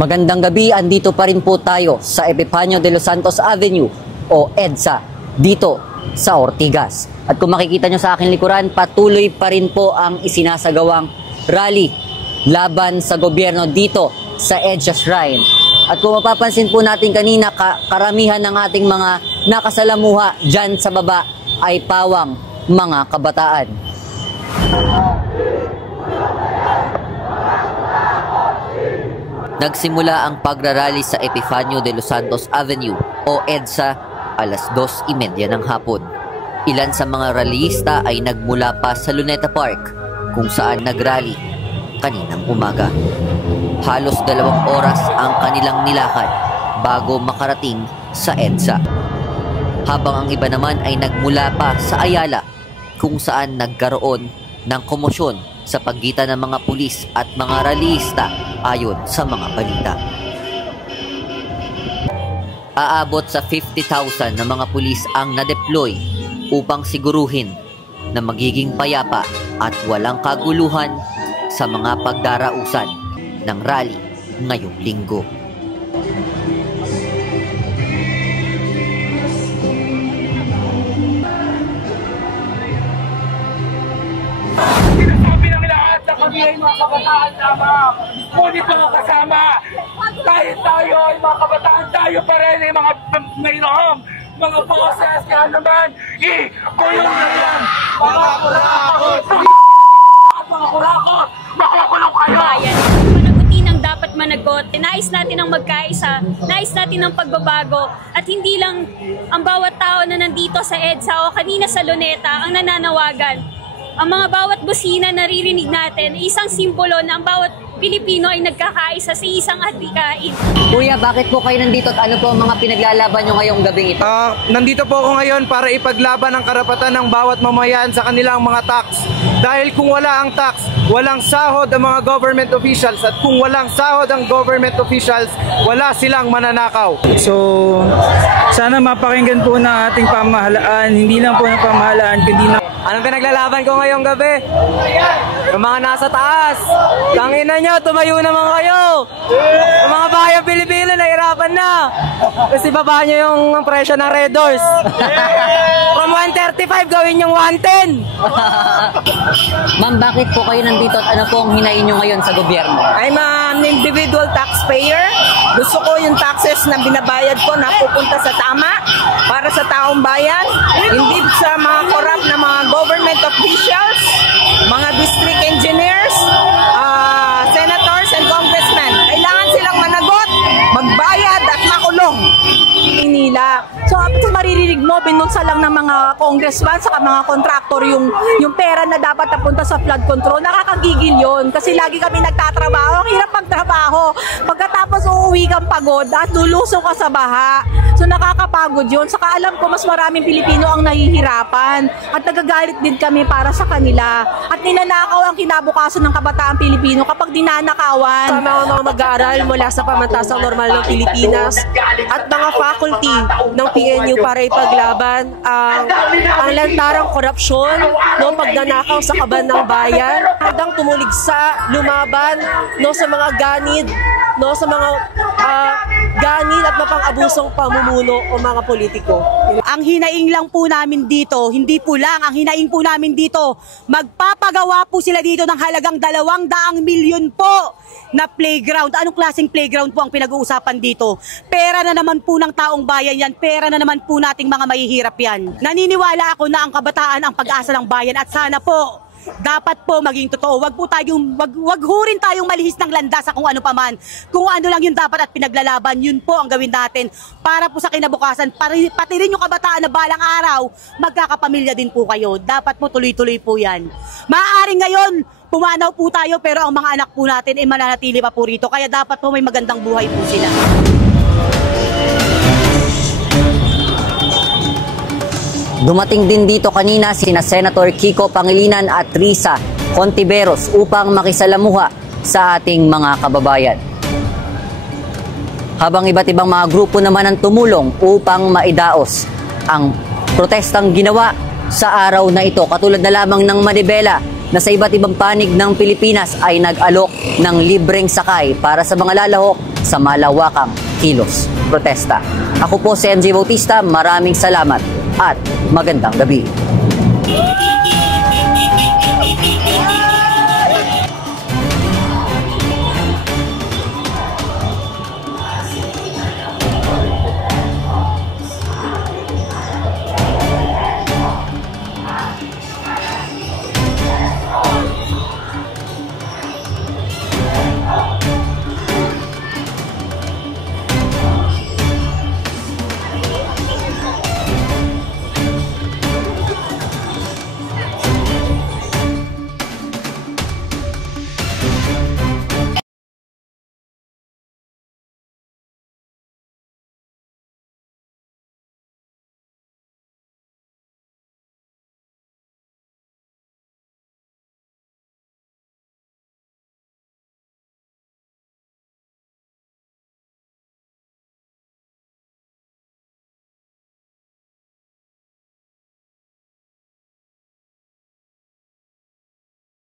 Magandang gabi, andito pa rin po tayo sa Epifanio de los Santos Avenue o EDSA dito sa Ortigas. At kung makikita nyo sa aking likuran, patuloy pa rin po ang isinasagawang rally laban sa gobyerno dito sa EDSA Shrine. At kung mapapansin po natin kanina, karamihan ng ating mga nakasalamuha dyan sa baba ay pawang mga kabataan. Nagsimula ang pagrarally sa Epifanio de los Santos Avenue o EDSA alas 2:30 ng hapon. Ilan sa mga rallyista ay nagmula pa sa Luneta Park kung saan nagrally kaninang umaga. Halos 2 oras ang kanilang nilakad bago makarating sa EDSA. Habang ang iba naman ay nagmula pa sa Ayala kung saan nagkaroon ng komosyon sa pagitan ng mga pulis at mga rallyista ayon sa mga balita. Aabot sa 50,000 na mga pulis ang na-deploy upang siguruhin na magiging payapa at walang kaguluhan sa mga pagdarausan ng rally ngayong linggo. Kami ay mga kabataan lamang, ngunit mga kasama, kahit tayo ay mga kabataan, tayo pa rin ay mga mayroong mga boses, kaya naman, kulong na yan, mga kurakot, mga kurakot, makukulong kayo! Managutin ang dapat managot, nais natin ang magkaisa, nais natin ang pagbabago, at hindi lang ang bawat tao na nandito sa EDSA o kanina sa Luneta ang nananawagan. Ang mga bawat busina naririnig natin ay isang simbolo na ang bawat Pilipino ay nagkakaisa sa isang adhikain. Kuya, bakit po kayo nandito at ano po ang mga pinaglalaban nyo ngayong gabing ito? Nandito po ako ngayon para ipaglaban ang karapatan ng bawat mamayan sa kanilang mga tax. Dahil kung wala ang tax, walang sahod ang mga government officials. At kung walang sahod ang government officials, wala silang mananakaw. So, sana mapakinggan po ng ating pamahalaan, hindi lang po ng pamahalaan, kundi na... Anong pinaglalaban ko ngayong gabi? Yung mga nasa taas. Tangina nyo, tumayo naman kayo. Yung mga bayang Pilipino, nahirapan na. Kasi baba nyo yung presyo ng Red Doors. From 135, gawin yung 110. Ma'am, bakit po kayo nandito at ano po ang hinain nyo ngayon sa gobyerno? I'm an individual taxpayer. Gusto ko yung taxes na binabayad ko na pupunta sa tama para sa taong bayan. Hindi sa mga corrupt na mga government officials, mga district engineers, senators and congressmen. Kailangan silang managot, magbayad at makulong. Nila. So, maririnig mo, binunsa lang ng mga congressman saka mga contractor yung pera na dapat napunta sa flood control. Nakakagigil yun kasi lagi kami nagtatrabaho. Ang hirap magtrabaho. Pagkatapos uuwi kang pagod at lulusong ka sa baha. So, nakakapagod yun. Saka alam ko, mas maraming Pilipino ang nahihirapan at nagagalit din kami para sa kanila. At ninanakaw ang kinabukasan ng kabataan Pilipino kapag dinanakawan. Sa mga mag-aaral mula sa pamantasang normal ng Pilipinas at mga faculty ng PNU para ipaglaban ang lantarang korupsyon, no, pagnanakaw sa kaban ng bayan, hanggang tumuligsa, lumaban, no, sa mga ganid, no, sa mga ganid at mapang-abusong pamumuno o mga politiko. Ang hinaing lang po namin dito, hindi po lang, ang hinaing po namin dito, magpapagawa po sila dito ng halagang 200 milyon po na playground. Anong klaseng playground po ang pinag-uusapan dito? Pera na naman po ng taong bayan yan, pera na naman po nating mga mahihirap yan. Naniniwala ako na ang kabataan ang pag-asa ng bayan at sana po dapat po maging totoo. Wag ho rin tayong malihis ng landas sa kung ano paman. Kung ano lang yung dapat at pinaglalaban, yun po ang gawin natin para po sa kinabukasan. Pati rin yung kabataan na balang araw, magkakapamilya din po kayo. Dapat po tuloy-tuloy po yan. Maaaring ngayon, pumanaw po tayo pero ang mga anak po natin ay mananatili pa po rito. Kaya dapat po may magandang buhay po sila. Dumating din dito kanina sina Senator Kiko Pangilinan at Risa Contiveros upang makisalamuha sa ating mga kababayan. Habang iba't ibang mga grupo naman ang tumulong upang maidaos ang protestang ginawa sa araw na ito. Katulad na lamang ng Manibela na sa iba't ibang panig ng Pilipinas ay nag-alok ng libreng sakay para sa mga lalahok sa malawakang kilos protesta. Ako po si MJ Bautista, maraming salamat at magandang gabi.